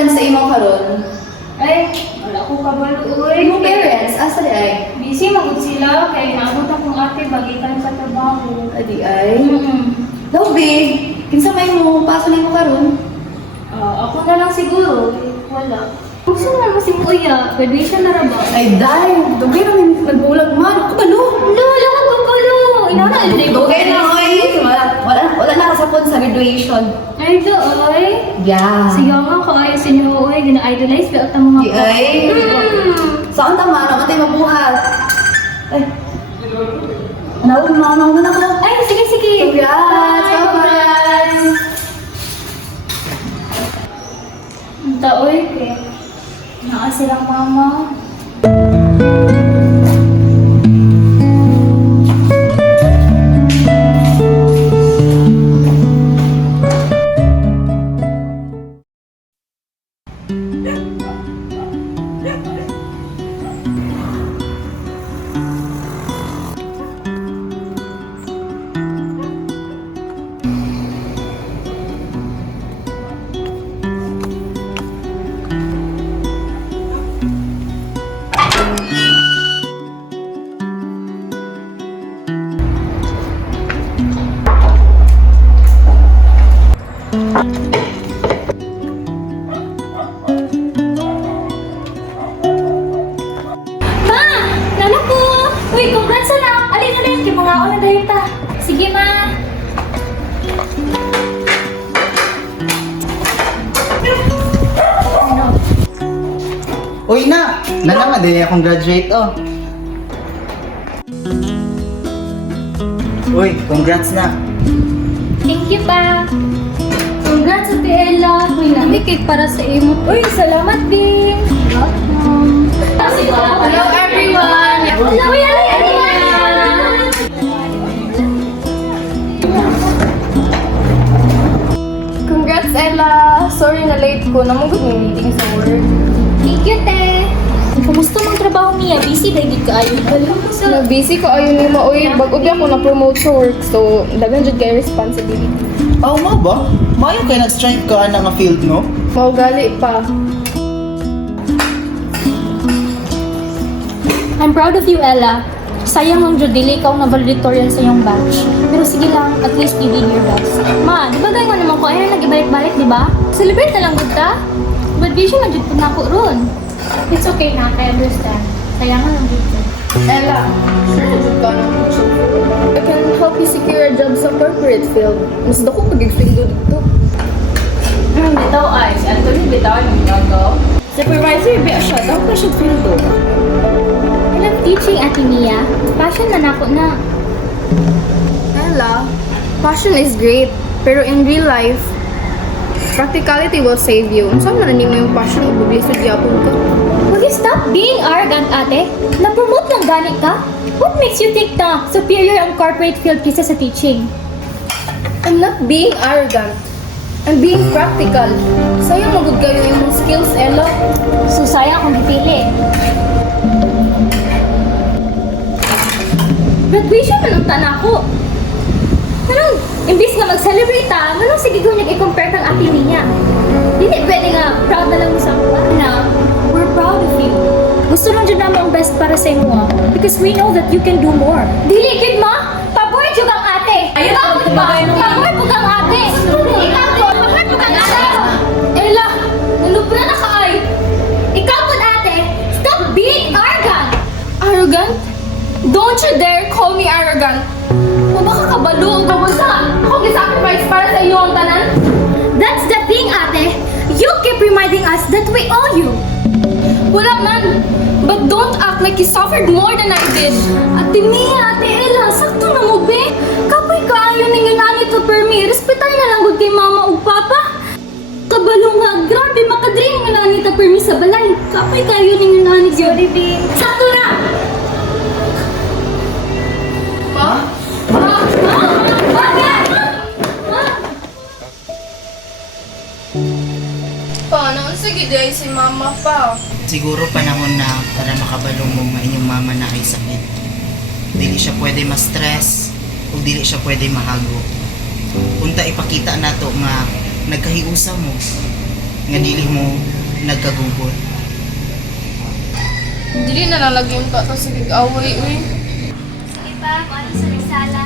Sa imo karon. Ay, wala ko kabalo, uy. Imo parents, asa di ay? Busy magod sila, kaya naabot akong ate bagitan sa trabaho. Adi ay. Daw be, kinsa may mo paso na imo karon? Ako na lang siguro, wala. Gusto na mo si Kuya, graduation na ra ba? Ay dai, dugay na may nagbulag man. Kabalo. Wala ko kabalo. Ina na, hindi ko. Dugay na oy. Wala na kasapon sa graduation. Ay, doy. Yeah. Sige nga, kaayos inyo, uy. Gina-idolize, pero ang mga Di ay. Saan tama na matay mabuhat? Ay. Nawag na ko. Ay, sige, sige. Congrats! Congrats! Ang taoy, kaya. Naa silang mama. Ma! Nana po! Uy, congrats na! Alin na rin, kimangaon na dahil ta. Sige, ma! Uy na! Nalaman din akong graduate oh. Uy, congrats na. Thank you, pa! Congrats, Ate Ella! Uy, namikit para sa imo. Uy, salamat, Bing! Welcome! Hello everyone! Hello, everyone! Congrats Ella! Sorry na late ko. Namugod may meeting sa work. Thank you, Te! Kumusta mong trabaho niya? Busy dahil di ka ayun. Alam mo sa... Busy ko ayun ni Maoy. Bag-og ako na-promote sa work. So, daghan jud kay responsibility. Oh, mo ba? Mayo kay nag-strike ka na nga field no? Mao gali pa. I'm proud of you, Ella. Sayang lang jud dili ikaw na valedictorian sa iyong batch. Pero sige lang, at least you did your best. Ma, di ba gaya naman ko ay nag-ibalik-balik, di ba? Celebrate na lang gud ta. Graduation na jud pud nako ron. It's okay na, I understand. Sayangan lang jud ko. Ella, sure na jud ka ng future. I can help you secure a job sa corporate field. Mas dako pag-explain dito. Bitaw ay, si Anthony bitaw yung ginagawa. Supervisor, be siya. Daw pa siya field do. I love teaching, Ate Mia. Passion na nako na. Ella, passion is great. Pero in real life, practicality will save you. Unsa man nimo yung passion ug buglisod gyapon ka? Will you stop being arrogant, ate? Na-promote lang ganit ka? What makes you think na superior ang corporate field kaysa sa teaching? I'm not being arrogant. I'm being practical. Sayang magud kayo yung skills, Ella. So sayang kung dipili. Graduation man ang tanako. Manong, imbis nga mag-celebrate ta, manong sige ko nag-i-compare kang ate niya. Hindi pwede nga, proud na lang mo sa kuha na, we're proud of you. Gusto lang dyan naman ang best para sa inyo because we know that you can do more. Dili, kid ma! Pabor dyan kang ate! Ikaw mo ba? Pabor po kang ate! Ikaw po! Pabor po kang ate! Ella, nalubra na ka ay! Ikaw po ate, stop being arrogant! Arrogant? Don't you dare call me arrogant. O baka kabalo o babusa. Ako gisacrifice para sa iyo ang tanan. That's the thing, ate. You keep reminding us that we owe you. Wala man. But don't act like you suffered more than I did. Ate Mia, Ate Ella, sakto na mo, be. Kapoy kaayo ning inani to permi. Respetay na lang gud kay mama ug papa. Kabalo nga, grabe makadring nga nani ta permi sa balay. Kapoy kaayo ning inani gyud. Sorry, be. Sakto na. Paano? Sige, day si mama pa. Siguro panahon na para makabalong mo nga inyong mama na kay sakit. Dili siya pwede ma-stress o dili siya pwede mahago. Unta ipakita nato nga nagkahiusa mo nga dili mo nagkagubot. Dili na lalagyan pa to sa gig-away, uy. Sige pa, kung ano sa risala.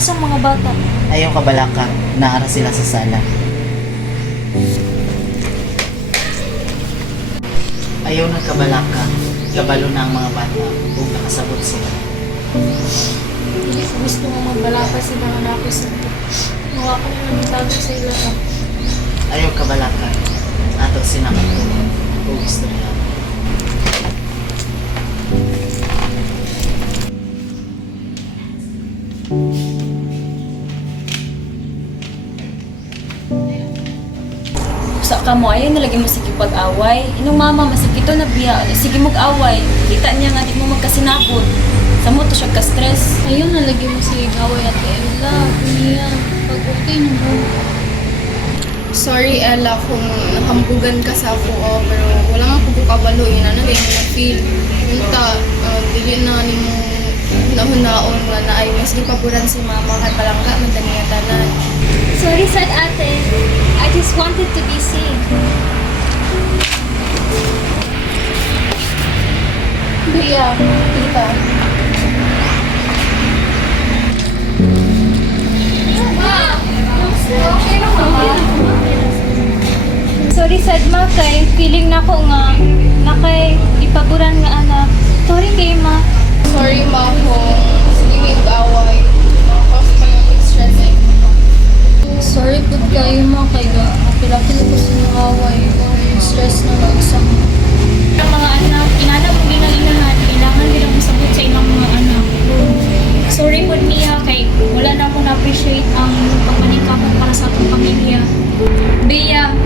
Asa mga bata? Ayaw kabalaka, naara sila sa sala. Ayaw nagkabalaka, kabalo na ang mga bata kung nakasabot sila. Hindi ko gusto mo magbalaka sila nga na ako sa mga ko na nagtago sa ila. Ayaw kabalaka, ato sinakato o gusto nila. Sa ka mo, ayaw na lagi mo sige pag-away. Inong mama, masigito na biya. Sige mag-away. Kita niya nga, di mo magkasinapot. Sa mo to siya ka-stress. Ayun, nalagyan mo sa gig-away at Ella. Niya, pag okay na mo. Sorry, Ella, kung nahambugan ka sa ako, pero wala nga po kabalo yun. Ano rin na feel. Punta, dili na ni mo nahunaon nga na ay mas gipaburan si mama kay palangga man niya tanan. Sorry, sad ate. I just wanted to be seen. Bia, tita. Sorry, sad ma, kay feeling na ko nga nakay ipaburan nga anak. Sorry kay ma. Sorry, ma, kung sige may away. Makakos pa yung stress eh. Sorry po kayo, ma, kay ga. Pilapil ko sa mga away. Stress na lang sa Ang mga anak, inana mo ginalinahan, kailangan nila masabot sa ilang mga anak. Sorry po niya, kay wala na akong na-appreciate ang pagmanikapan para sa atong pamilya. Bea,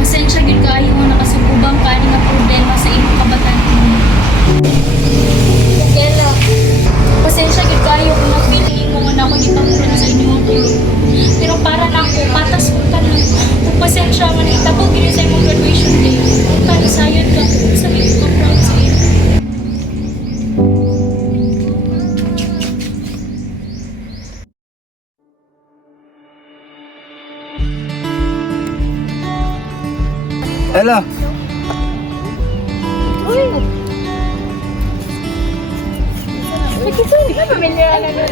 pasensya gid kaayo nga nakasugubang ka ani nga problema sa imong kabatan. Kela, pasensya gid kaayo kung nag-feeling mo nga na ako gipamulan sa inyong tulo. Pero para na ako, patas ko ka na. Kung pasensya nga na itabog gid sa imong graduation day. Kung kalisayod ka, sabi ko ka proud sa iyo. Ella!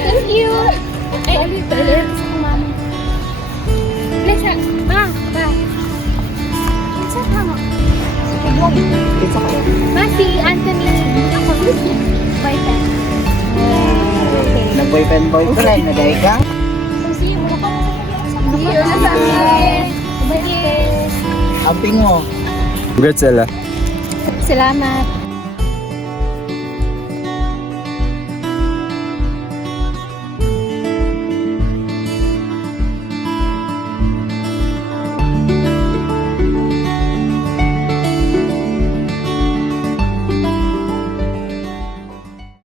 Thank you. Ay, ano ito? Sa mama. Lesa, ma, ba. Sa mama. Ma, si Anthony. Boyfriend. Nag-boyfriend-boyfriend na dahil ka? See you. See you. Bye. Amping mo. Congrats, Ella. Salamat.